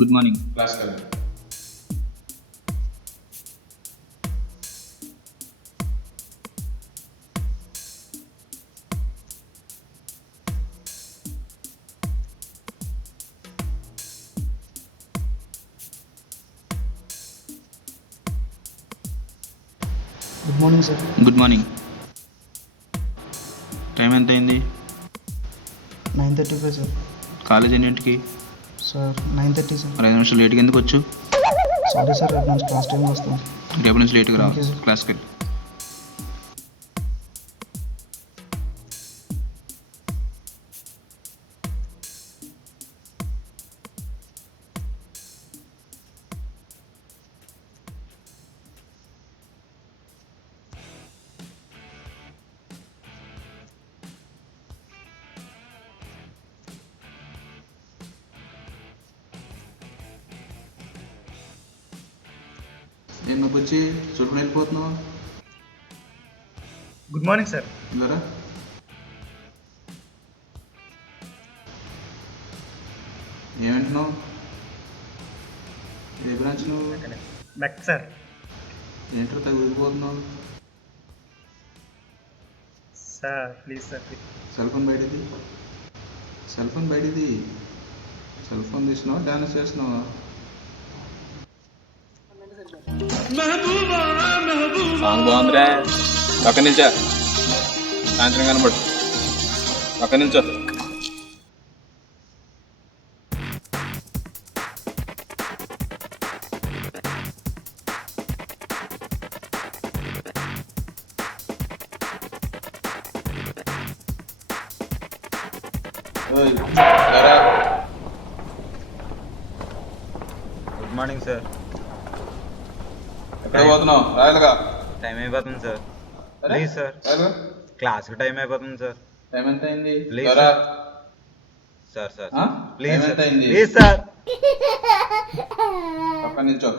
Good morning. Class కదా. Good morning sir. Good morning. Time ఎంత అయింది? 9:35 సార్. కాలేజ్ ఎన్నింటికి? Sir 9:30 sir. మరి 5 నిమిషాలు లేట్గా ఎందుకు వచ్చు? సారీ సార్, రేపు నుంచి క్లాస్ టైంకి వస్తాం. రేపు నుంచి లేట్గా రా. Thank you, sir. క్లాస్కి వెళ్ళి. నేను నువ్వు వచ్చి చుట్టుకుని వెళ్ళిపోతున్నావు. Good morning sir. ఇందారా ఏమంటున్నావు? ఏ బ్రాంచ్ నువ్వు? Mech sir. ఏంటో తగ్గిపోతున్నావు. Sir please sir. Cell phone బయటది. సెల్ ఫోన్ బయటది. సెల్ ఫోన్ తీసినావా డాన్స్ చేస్తున్నావా? సాంగ్ బాగుందిరా. పక్క నిల్చో, సాయంత్రం కనబడు. పక్క నిల్చో. Good morning sir. ఎక్కడ పోతున్నావు? రాయలుగా టైం అయిపోతుంది సార్. Please sir. క్లాస్కి టైం అయిపోతుంది సార్. టైం ఎంత అయింది? Please sir. సార్ ఆ? Please time sir. ఎంత అయింది? Please sir. పక్క నిల్చో.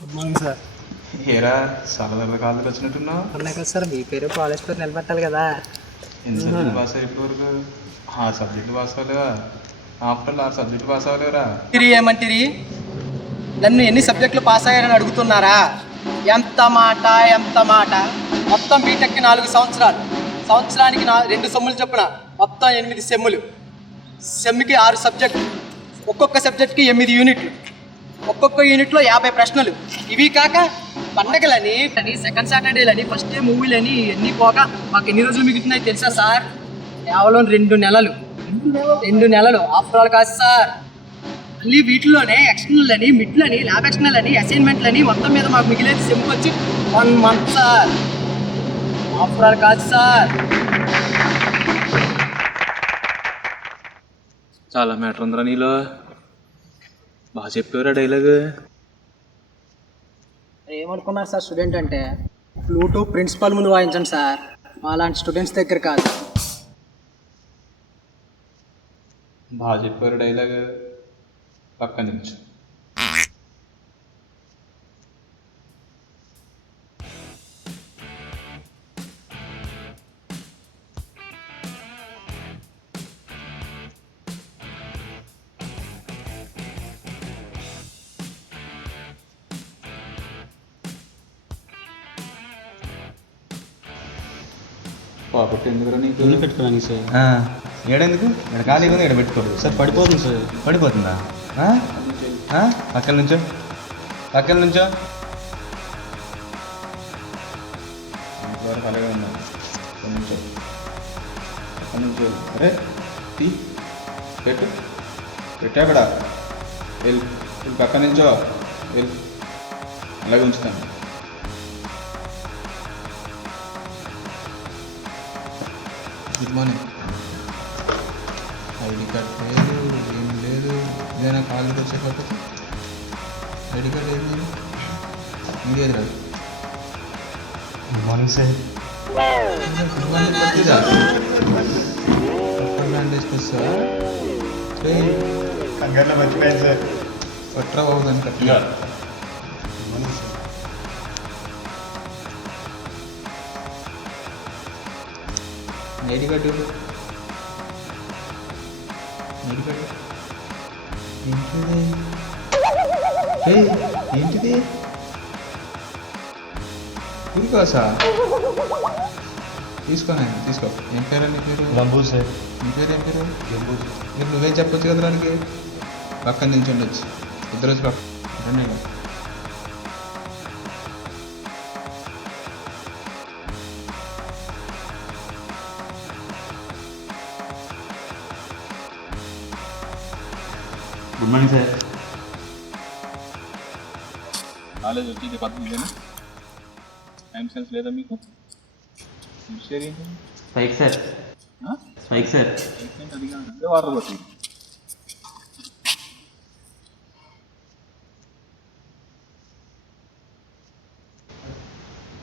Good morning sir. ఏరా సరదాగా కాళ్ళకి వచ్చినట్టున్నావు. అన్నాయి కదా సార్, మీ పేరు కాలేజ్ పేరు నిలబెట్టాలి కదా. ఎన్ని సబ్జెక్టులు పాస్ అయ్యి ఇప్పటివరకు? 6 సబ్జెక్టులు పాస్ అవ్వలేవా? ఆఫ్టర్ 6 సబ్జెక్టులు పాస్ అవ్వలేవురా? ఏమంటిరి? నన్ను ఎన్ని సబ్జెక్టులు పాస్ అయ్యారని అడుగుతున్నారా? ఎంత మాట. మొత్తం బీటెక్కి 4 సంవత్సరాలు, సంవత్సరానికి 2 సెమ్ములు చొప్పున మొత్తం 8 సెమ్ములు. సెమ్కి 6 సబ్జెక్టులు, ఒక్కొక్క సబ్జెక్ట్కి 8 యూనిట్లు, ఒక్కొక్క యూనిట్లో 50 ప్రశ్నలు. ఇవి కాక పండగలని, సెకండ్ సాటర్డేలని, ఫస్ట్ డే మూవీలని ఎన్ని పోగా మాకు ఎన్ని రోజులు మిగులుతున్నాయి తెలుసా సార్? కేవలం 2 నెలలు. 2 నెలలు ఆఫ్టర్ ఆల్ కాదు సార్. మళ్ళీ వీటిలోనే ఎక్స్టర్నల్ అని, మిడ్లని, ల్యాబ్ ఎక్స్టర్నల్ అని, అసైన్మెంట్లని మొత్తం మీద మాకు మిగిలేదు సెమ్కి వచ్చి 1 మంత్ సార్. ఆఫ్టర్ ఆల్ కాదు సార్. చాలా మ్యాటర్ ఉందిరా నీలో. బాగా చెప్పావురా డైలాగ్. ఏమనుకున్నారు సార్ స్టూడెంట్ అంటే? ఫ్లూటు ప్రిన్సిపల్ ముందు వాయించండి సార్, అలాంటి స్టూడెంట్స్ దగ్గర కాదు. బాగా చెప్పారు డైలాగ్. పక్క నిల్చో. పాపట్టి ఎందుకురా నీకు? ఇల్లు పెట్టుకోవాలి సార్. ఏడెందుకు? ఇక్కడ ఖాళీగా ఉంది, ఇక్కడ పెట్టుకో. సార్ పడిపోతుంది సార్. పడిపోతుందా? పక్కన నుంచో, పక్కన నుంచో. ఇంతవరకు అలాగే ఉన్నాను. నుంచో, పక్క నుంచో. అరే తీ, పెట్టు, పెట్టా అక్కడ. వెళ్ళి పక్క నుంచో, వెళ్ళి అలాగే ఉంచుతాను. Good morning. ఐడి కార్డ్ లేదు, ఏం లేదు. ఏదైనా కాలేజీకి వచ్చే పద్ధతి. ఐడి కార్డ్ ఏది లేదు, ఇంకేది రాదు. Good morning sir. Good morning పట్టిదా? పక్కన బ్యాండేజ్ వస్తావా? కంగారులో మర్చిపోయాను సార్. పట్రా బాబు దాన్ని కట్టిగా. Good morning sir. ID card ఇవ్వు. ఐడి కార్డు ఏంటిది? ఏయ్, ఏంటిది? ఊరికోసా తీసుకోనా? తీసుకో. ఏం పేరు నీ పేరు? లంబూ సార్. నీ పేరు ఏం పేరు? మీరు నువ్వేం చెప్పొచ్చు కదా దానికి. పక్కన నుంచి ఉండొచ్చు. ఇద్దరు వచ్చి పక్క రండి. Good morning sir. కాలేజ్ వచ్చి ఇది పద్ధతిదేనా? టైం సెన్స్ లేదా మీకు? షేర్ ఏంటి? Spike sir. Spike sir. ఏంటి అది కాదు, water bottle.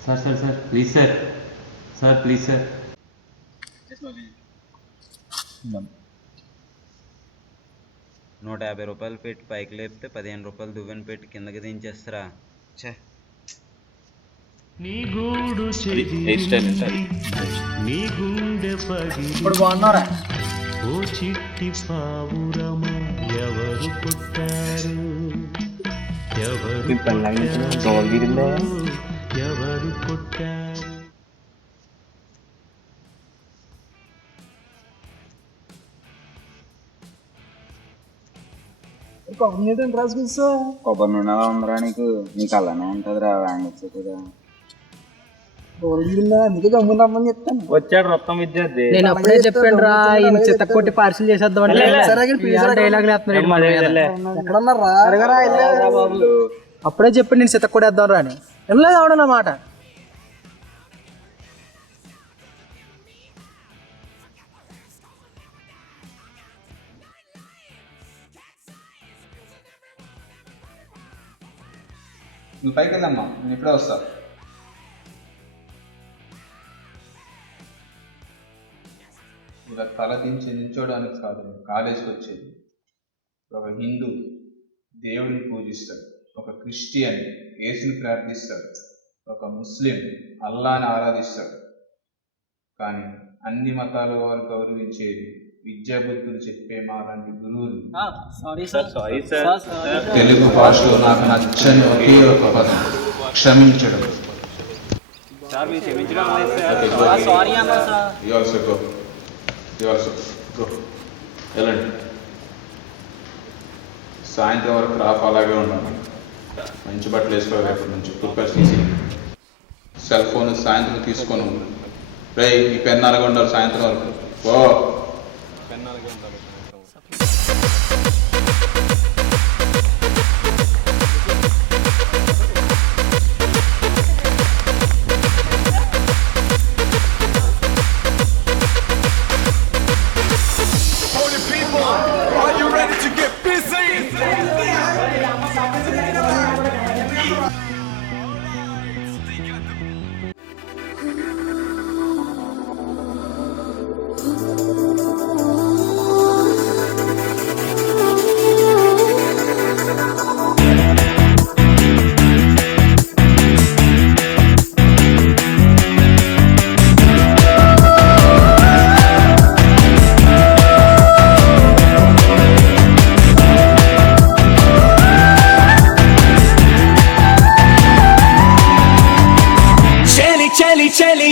Sir sir sir please sir. Sir please sir. 150 రూపాయలు పెట్టి పైకి లేపితే 15 రూపాయలు దువ్వెన పెట్టి కిందకి దించేస్తారా? ఛే, ఇప్పుడు బాగున్నారా? ఓ చిట్టి పావురమ ఎవరు పుట్టారు, ఎవరు ఎవరు పుట్టారు. కొబ్బరి నూనె ఎలా ఉందిరా నీకు? నీకు అలానే ఉంటుందిరా, వాంగొచ్చు కదా. వచ్చాడు రొత్తం విద్యార్థి. నేను అప్పుడే చెప్పాను రా, ఈయన చిత్తకొట్టి పార్సిల్ చేసేద్దాం అంటే డైలాగ్ అప్పుడే చెప్పి నేను చిత్తకొట్టేద్దాం రా అని. వెళ్ళలేదు అవడం నా మాట. నువ్వు పైకి వెళ్ళమ్మా, నేను ఇప్పుడే వస్తా. ఇలా తల దించి నిల్చోడానికి కాదు కాలేజీకి వచ్చేది. ఒక హిందూ దేవుడిని పూజిస్తాడు, ఒక క్రిస్టియన్ యేసుని ప్రార్థిస్తాడు, ఒక ముస్లిం అల్లాని ఆరాధిస్తాడు. కానీ అన్ని మతాల వారు గౌరవించేది విద్యాబుద్ధులు చెప్పే మా లాంటి గురువులు. తెలుగు భాషలో నాకు నచ్చని ఒకే ఒక పదం క్షమించడం. వెళ్ళండి. సాయంత్రం వరకు క్రాఫ్ అలాగే ఉన్నాను. మంచి బట్టలు వేసుకోవాలి. రేపటి నుంచి కుక్కర్స్ తీసి సెల్ ఫోన్ సాయంత్రం తీసుకొని ఉంది. రే ఈ పెన్ అలాగే ఉండాలి సాయంత్రం వరకు. ఓ చలి చలి